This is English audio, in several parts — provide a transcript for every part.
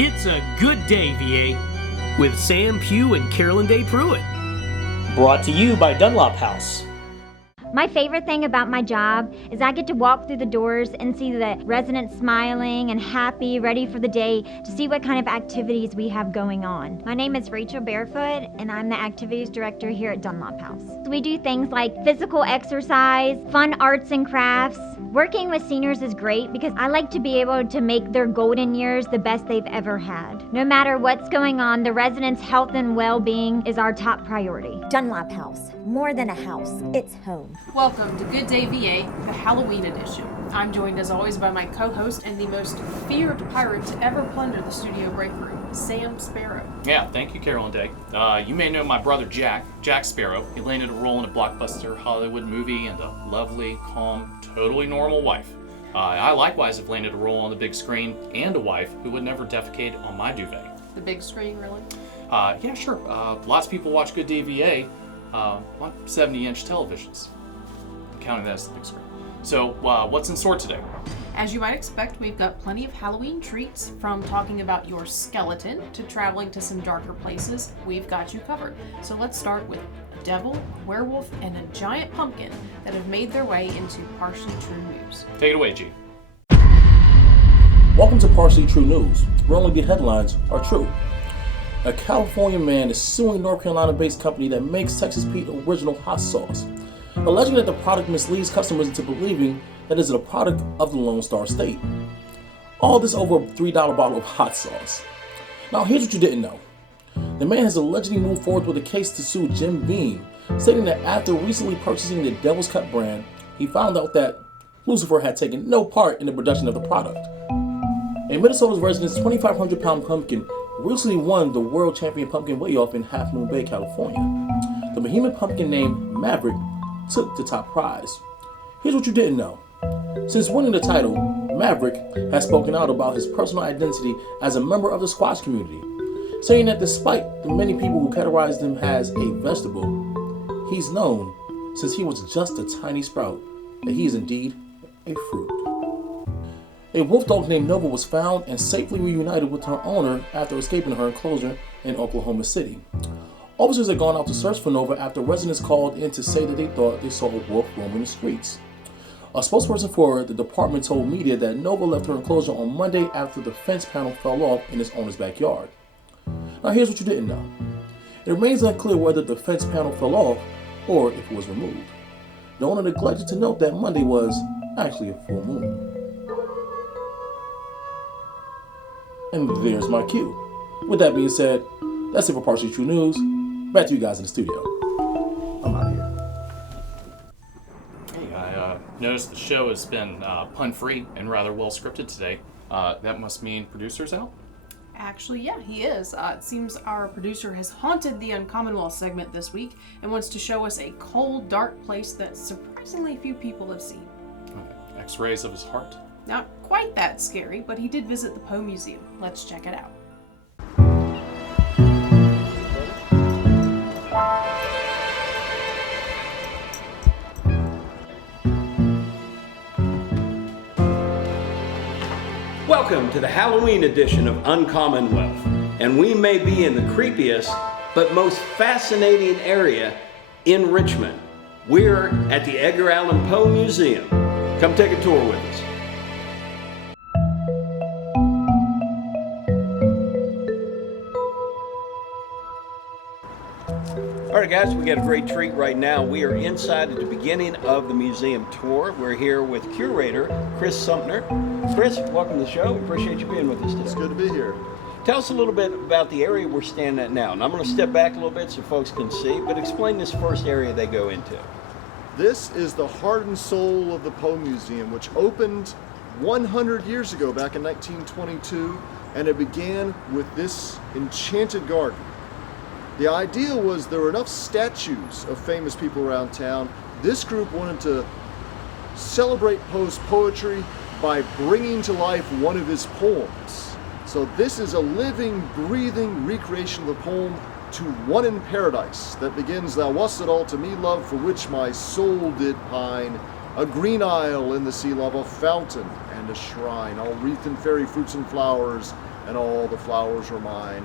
It's a good day, VA, with Sam Pugh and Carolyn Day Pruitt. Brought to you by Dunlop House. My favorite thing about my job is I get to walk through the doors and see the residents smiling and happy, ready for the day to see what kind of activities we have going on. My name is Rachel Barefoot, and I'm the activities director here at Dunlop House. We do things like physical exercise, fun arts and crafts. Working with seniors is great because I like to be able to make their golden years the best they've ever had. No matter what's going on, the residents' health and well-being is our top priority. Dunlop House, more than a house, it's home. Welcome to Good Day VA, the Halloween edition. I'm joined as always by my co-host and the most feared pirate to ever plunder the studio break room, Sam Sparrow. Yeah, thank you, Carolyn Day. You may know my brother Jack Sparrow. He landed a role in a blockbuster Hollywood movie and a lovely, calm, totally normal wife. I likewise have landed a role on the big screen and a wife who would never defecate on my duvet. The big screen, really? Yeah, sure. Lots of people watch Good Day VA on 70-inch televisions. I'm counting that as the big screen. So, what's in store today? As you might expect, we've got plenty of Halloween treats, from talking about your skeleton to traveling to some darker places. We've got you covered. So let's start with a devil, werewolf, and a giant pumpkin that have made their way into Partially True News. Take it away, G. Welcome to Partially True News, where only the headlines are true. A California man is suing North Carolina-based company that makes Texas Pete original hot sauce, alleging that the product misleads customers into believing that it is a product of the Lone Star State. All this over a $3 bottle of hot sauce. Now here's what you didn't know. The man has allegedly moved forward with a case to sue Jim Beam, stating that after recently purchasing the Devil's Cut brand, he found out that Lucifer had taken no part in the production of the product. A Minnesota's resident's 2,500-pound pumpkin recently won the World Champion Pumpkin Weigh-Off in Half Moon Bay, California. The behemoth pumpkin named Maverick took the top prize. Here's what you didn't know. Since winning the title, Maverick has spoken out about his personal identity as a member of the squash community, saying that despite the many people who categorize him as a vegetable, he's known, since he was just a tiny sprout, that he is indeed a fruit. A wolf dog named Nova was found and safely reunited with her owner after escaping her enclosure in Oklahoma City. Officers had gone out to search for Nova after residents called in to say that they thought they saw a wolf roaming the streets. A spokesperson for the department told media that Nova left her enclosure on Monday after the fence panel fell off in its owner's backyard. Now here's what you didn't know. It remains unclear whether the fence panel fell off or if it was removed. The owner neglected to note that Monday was actually a full moon. And there's my cue. With that being said, that's it for Partially True News. Back to you guys in the studio. I'm out of here. Hey, I noticed the show has been pun-free and rather well scripted today. That must mean producer's out? Actually, yeah, he is. It seems our producer has haunted the Uncommonwealth segment this week and wants to show us a cold, dark place that surprisingly few people have seen. Okay. X-rays of his heart? Not quite that scary, but he did visit the Poe Museum. Let's check it out. Welcome to the Halloween edition of Uncommonwealth, and we may be in the creepiest but most fascinating area in Richmond. We're at the Edgar Allan Poe Museum. Come take a tour with us. All right, guys, we got a great treat right now. We are inside at the beginning of the museum tour. We're here with curator Chris Sumner. Chris, welcome to the show. We appreciate you being with us today. It's good to be here. Tell us a little bit about the area we're standing at now. And I'm going to step back a little bit so folks can see, but explain this first area they go into. This is the heart and soul of the Poe Museum, which opened 100 years ago, back in 1922, and it began with this enchanted garden. The idea was there were enough statues of famous people around town. This group wanted to celebrate Poe's poetry by bringing to life one of his poems. So this is a living, breathing recreation of the poem "To One in Paradise" that begins, "Thou wast it all to me, love, for which my soul did pine. A green isle in the sea, love, a fountain and a shrine, all wreathed in fairy fruits and flowers, and all the flowers were mine.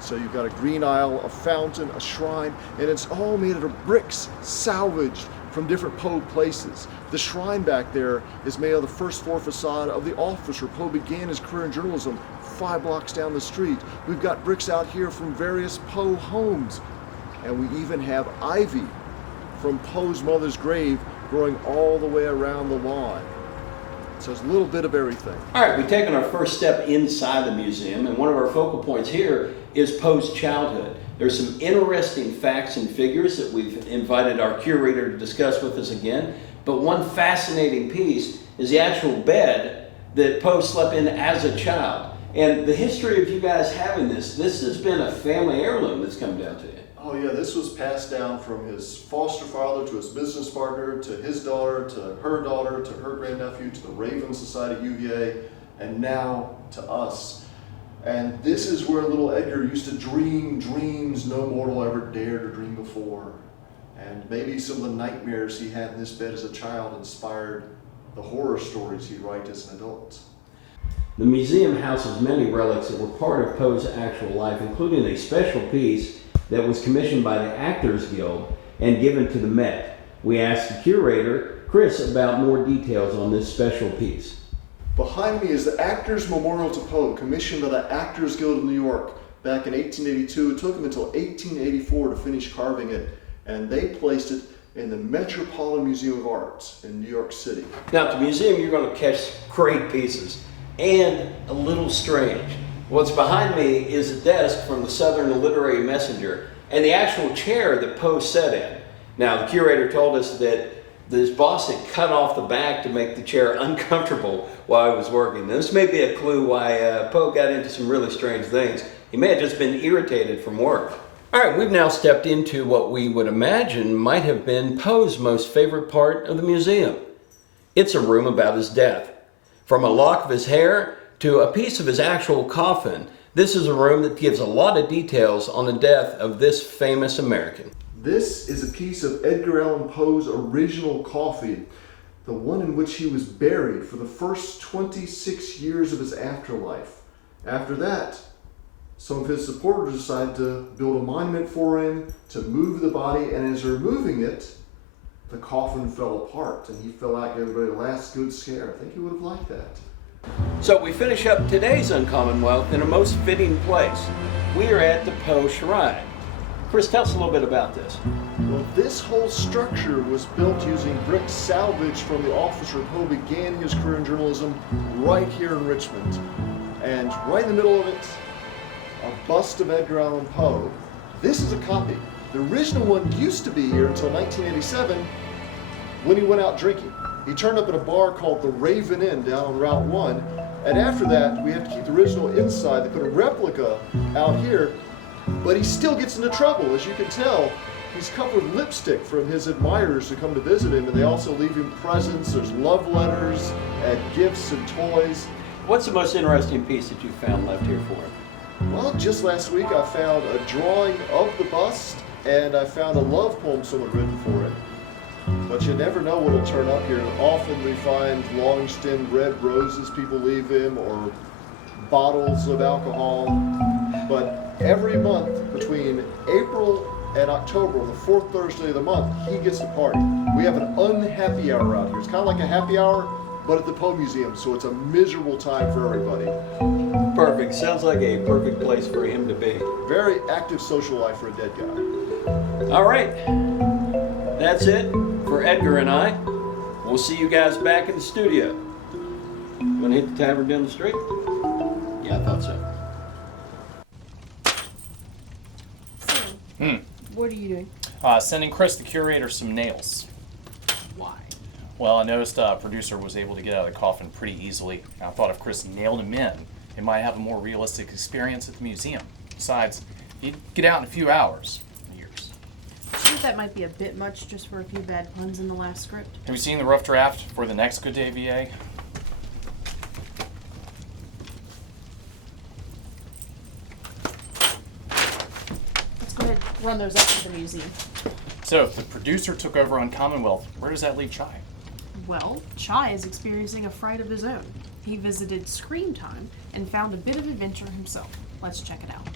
So you've got a green aisle, a fountain, a shrine, and it's all made out of bricks salvaged from different Poe places. The shrine back there is made of the first floor facade of the office where Poe began his career in journalism 5 blocks down the street. We've got bricks out here from various Poe homes. And we even have ivy from Poe's mother's grave growing all the way around the lawn. So it's a little bit of everything. All right, we've taken our first step inside the museum, and one of our focal points here is Poe's childhood. There's some interesting facts and figures that we've invited our curator to discuss with us again, but one fascinating piece is the actual bed that Poe slept in as a child. And the history of you guys having this has been a family heirloom that's come down to you. Oh yeah, this was passed down from his foster father to his business partner, to his daughter, to her grandnephew, to the Raven Society at UVA, and now to us. And this is where little Edgar used to dream dreams no mortal ever dared to dream before. And maybe some of the nightmares he had in this bed as a child inspired the horror stories he'd write as an adult. The museum houses many relics that were part of Poe's actual life, including a special piece that was commissioned by the Actors Guild and given to the Met. We asked the curator, Chris, about more details on this special piece. Behind me is the Actors Memorial to Poe, commissioned by the Actors Guild of New York back in 1882. It took them until 1884 to finish carving it, and they placed it in the Metropolitan Museum of Art in New York City. Now at the museum you're going to catch great pieces and a little strange. What's behind me is a desk from the Southern Literary Messenger and the actual chair that Poe sat in. Now the curator told us that his boss had cut off the back to make the chair uncomfortable while I was working. This may be a clue why Poe got into some really strange things. He may have just been irritated from work. All right, we've now stepped into what we would imagine might have been Poe's most favorite part of the museum. It's a room about his death. From a lock of his hair to a piece of his actual coffin, this is a room that gives a lot of details on the death of this famous American. This is a piece of Edgar Allan Poe's original coffin, the one in which he was buried for the first 26 years of his afterlife. After that, some of his supporters decided to build a monument for him, to move the body, and as they're moving it, the coffin fell apart and he fell out, gave everybody a last good scare. I think he would have liked that. So we finish up today's Uncommon Wealth in a most fitting place. We are at the Poe Shrine. Chris, tell us a little bit about this. Well, this whole structure was built using bricks salvaged from the office where Poe began his career in journalism right here in Richmond. And right in the middle of it, a bust of Edgar Allan Poe. This is a copy. The original one used to be here until 1987 when he went out drinking. He turned up at a bar called the Raven Inn down on Route 1, and after that we have to keep the original inside. They put a replica out here, but he still gets into trouble. As you can tell, he's covered with lipstick from his admirers who come to visit him, and they also leave him presents. There's love letters and gifts and toys. What's the most interesting piece that you found left here for him? Well, just last week I found a drawing of the bust, and I found a love poem someone written for it. But you never know what'll turn up here. Often we find long-stemmed red roses people leave him, or bottles of alcohol. But every month between April and October, on the fourth Thursday of the month, he gets to party. We have an unhappy hour out here. It's kind of like a happy hour, but at the Poe Museum, so it's a miserable time for everybody. Perfect. Sounds like a perfect place for him to be. Very active social life for a dead guy. All right. That's it for Edgar and I. We'll see you guys back in the studio. You want to hit the tavern down the street? Yeah, I thought so. What are you doing? Sending Chris, the curator, some nails. Why? Well, I noticed producer was able to get out of the coffin pretty easily. And I thought if Chris nailed him in, it might have a more realistic experience at the museum. Besides, he'd get out in a few hours. Years. I think that might be a bit much just for a few bad puns in the last script. Have you seen the rough draft for the next Good Day VA? Let's go ahead and run those up to the museum. So, if the producer took over on Commonwealth, where does that leave Chai? Well, Chai is experiencing a fright of his own. he visited Scream Time and found a bit of adventure himself. Let's check it out.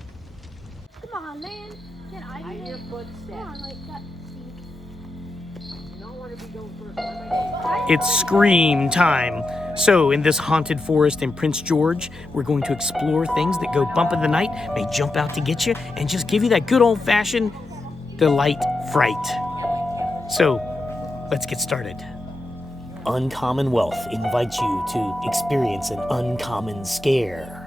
Come on, man. Can I hear footsteps? Come on, like that. It's Scream Time. So, in this haunted forest in Prince George, we're going to explore things that go bump in the night, may jump out to get you, and just give you that good old-fashioned delight fright. So, let's get started. Uncommon Wealth invites you to experience an uncommon scare.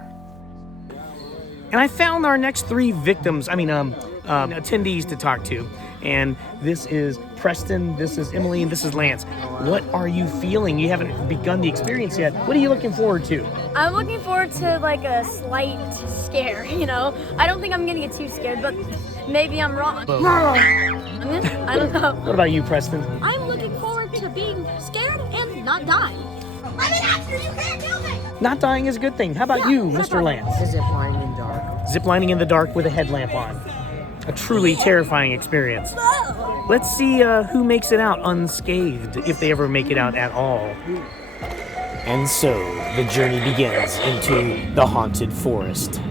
And I found our next three victims, attendees to talk to. And this is Preston, this is Emily, and this is Lance. What are you feeling? You haven't begun the experience yet. What are you looking forward to? I'm looking forward to like a slight scare, you know? I don't think I'm gonna get too scared, but maybe I'm wrong. I don't know. What about you, Preston? I'm looking forward to being scared and not dying. I'm an actor, you can't kill me! Not dying is a good thing. How about you, Mr. Lance? Ziplining in dark. Ziplining in the dark with a headlamp on. A truly terrifying experience. Let's see who makes it out unscathed, if they ever make it out at all. And so, the journey begins into the haunted forest.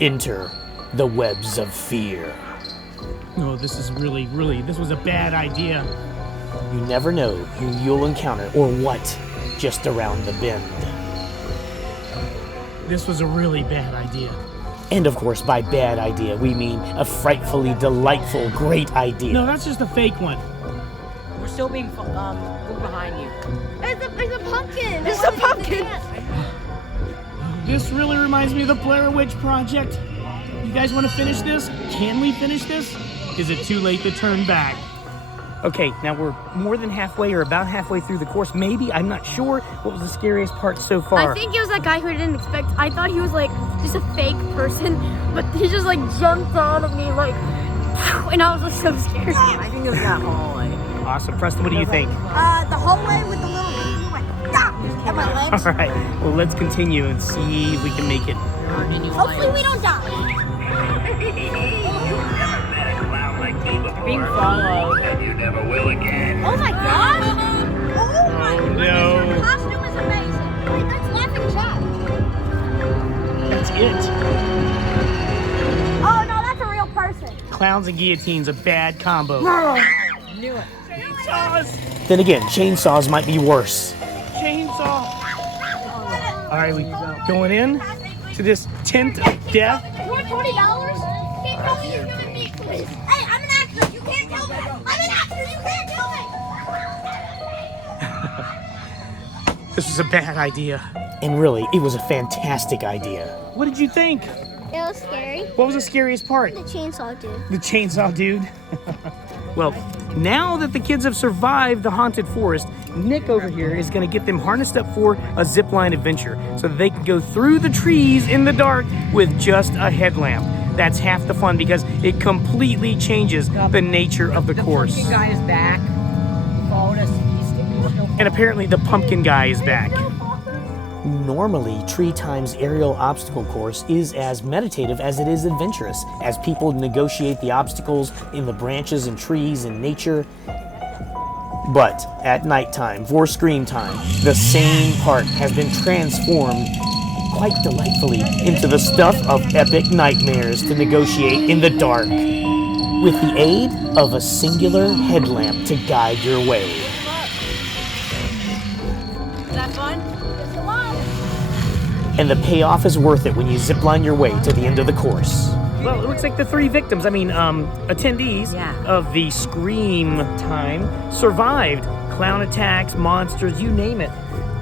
Enter the webs of fear. Oh, this is this was a bad idea. You never know who you'll encounter or what just around the bend. This was a really bad idea. And of course, by bad idea, we mean a frightfully delightful, great idea. No, that's just a fake one. We're still being look behind you. It's a pumpkin! It's a pumpkin! This really reminds me of the Blair Witch Project. You guys want to finish this? Can we finish this? Is it too late to turn back? Okay, now we're more than halfway or about halfway through the course. Maybe, I'm not sure. What was the scariest part so far? I think it was that guy who I didn't expect. I thought he was like just a fake person, but he just like jumped out of me like, and I was just so scared. I think it was that hallway. Awesome. Preston, what do you think? The hallway with the little baby went at my legs. All right, well, let's continue and see if we can make it. Hopefully we don't die. Being followed. Oh my gosh! Oh my goodness, no. your costume is amazing. Wait, that's Laughing Jack. That's it. Oh no, that's a real person. Clowns and guillotines, a bad combo. Knew it. Chainsaws! Then again, chainsaws might be worse. Chainsaw. All right, we going in to this tent of death. You want $20? Can't tell me you're giving me, please. Hey, I'm an actor. You can't kill me. I'm an actor. You can't kill me. This was a bad idea. And really, it was a fantastic idea. What did you think? It was scary. What was the scariest part? The chainsaw dude. The chainsaw dude. Well, now that the kids have survived the haunted forest, Nick over here is going to get them harnessed up for a zipline adventure so that they can go through the trees in the dark with just a headlamp. That's half the fun because it completely changes the nature of the course. The pumpkin guy is back. He followed us. And apparently the pumpkin guy is back. Normally, Tree Time's aerial obstacle course is as meditative as it is adventurous, as people negotiate the obstacles in the branches and trees and nature. But at nighttime, for Scream Time, the same part has been transformed quite delightfully into the stuff of epic nightmares to negotiate in the dark, with the aid of a singular headlamp to guide your way. Is that fun? Yes, it was. And the payoff is worth it when you zipline your way to the end of the course. Well, it looks like the three victims, attendees of the Scream Time survived. Clown attacks, monsters, you name it.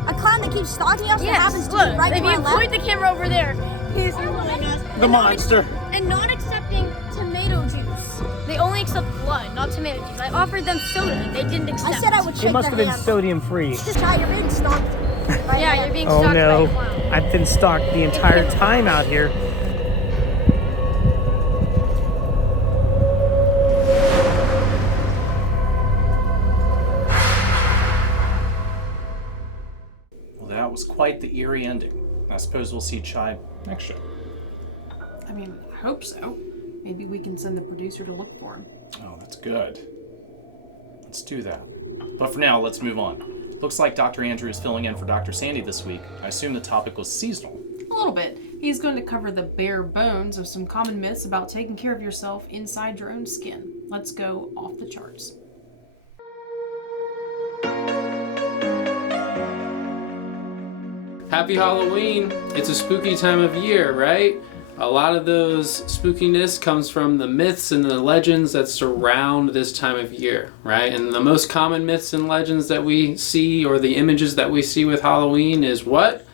A clown that keeps stalking us. Yes, happens to look, be right if to our you left. point the camera over there, he's following us. The monster. And not accepting tomato juice. They only accept blood, not tomato juice. I offered them soda, and they didn't accept. I said I would shake It must have their been hand. sodium free. Just try, you're being stalked. Right Yeah, now. you're being Oh stalked by no, a clown. I've been stalked the entire time out here. Well, that was quite the eerie ending. I suppose we'll see Chai next show. I mean, I hope so. Maybe we can send the producer to look for him. Oh, that's good. Let's do that. But for now, let's move on. Looks like Dr. Andrew is filling in for Dr. Sandy this week. I assume the topic was seasonal. A little bit. He's going to cover the bare bones of some common myths about taking care of yourself inside your own skin. Let's go off the charts. Happy Halloween! It's a spooky time of year, right? A lot of those spookiness comes from the myths and the legends that surround this time of year, right? And the most common myths and legends that we see, or the images that we see with Halloween, is what?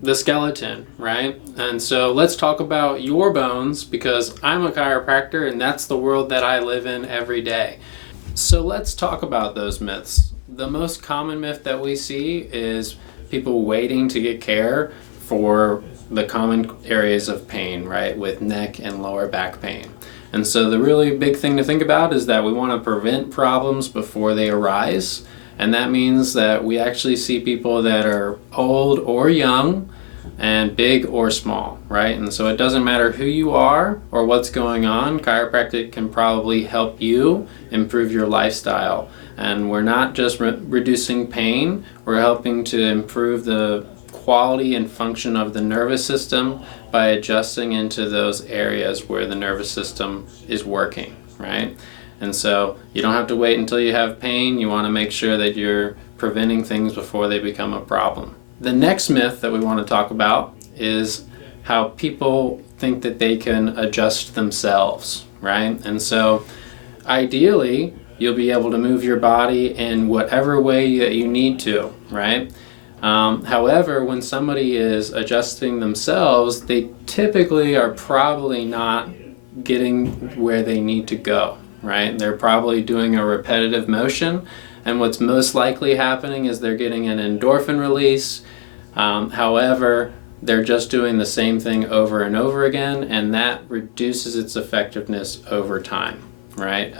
The skeleton, right? And so let's talk about your bones, because I'm a chiropractor and that's the world that I live in every day. So let's talk about those myths. The most common myth that we see is people waiting to get care for the common areas of pain, right, with neck and lower back pain. And so the really big thing to think about is that we want to prevent problems before they arise. And that means that we actually see people that are old or young and big or small, right? And so it doesn't matter who you are or what's going on, chiropractic can probably help you improve your lifestyle. And we're not just reducing pain, we're helping to improve the quality and function of the nervous system by adjusting into those areas where the nervous system is working, right? And so you don't have to wait until you have pain. You want to make sure that you're preventing things before they become a problem. The next myth that we want to talk about is how people think that they can adjust themselves, right? And so ideally, you'll be able to move your body in whatever way that you need to, right? However, when somebody is adjusting themselves, they typically are probably not getting where they need to go, right? They're probably doing a repetitive motion, and what's most likely happening is they're getting an endorphin release. However, they're just doing the same thing over and over again, and that reduces its effectiveness over time, right?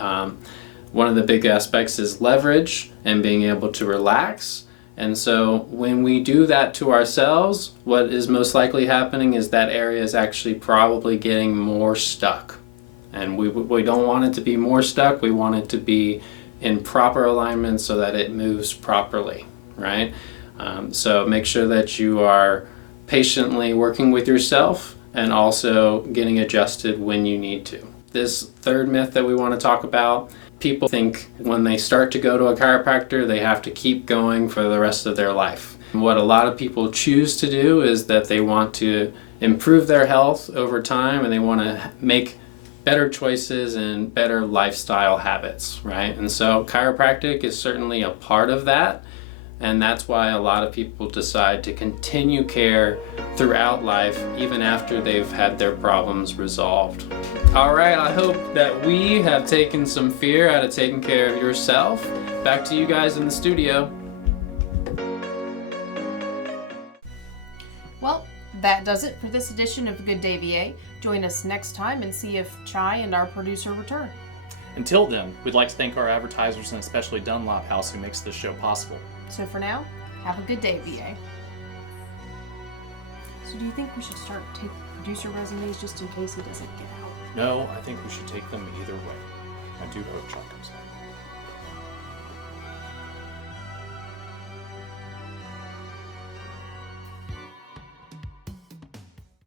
One of the big aspects is leverage and being able to relax. And so when we do that to ourselves, what is most likely happening is that area is actually probably getting more stuck. And we don't want it to be more stuck, we want it to be in proper alignment so that it moves properly, right? So make sure that you are patiently working with yourself and also getting adjusted when you need to. This third myth that we want to talk about, people think when they start to go to a chiropractor, they have to keep going for the rest of their life. What a lot of people choose to do is that they want to improve their health over time and they want to make better choices and better lifestyle habits, right? And so chiropractic is certainly a part of that. And that's why a lot of people decide to continue care throughout life, even after they've had their problems resolved. All right, I hope that we have taken some fear out of taking care of yourself. Back to you guys in the studio. Well, that does it for this edition of Gdva. Join us next time and see if Chai and our producer return. Until then, we'd like to thank our advertisers and especially Dunlop House who makes this show possible. So for now, have a good day, VA. So do you think we should start taking producer resumes just in case he doesn't get out? No, I think we should take them either way. I do hope Chuck comes back.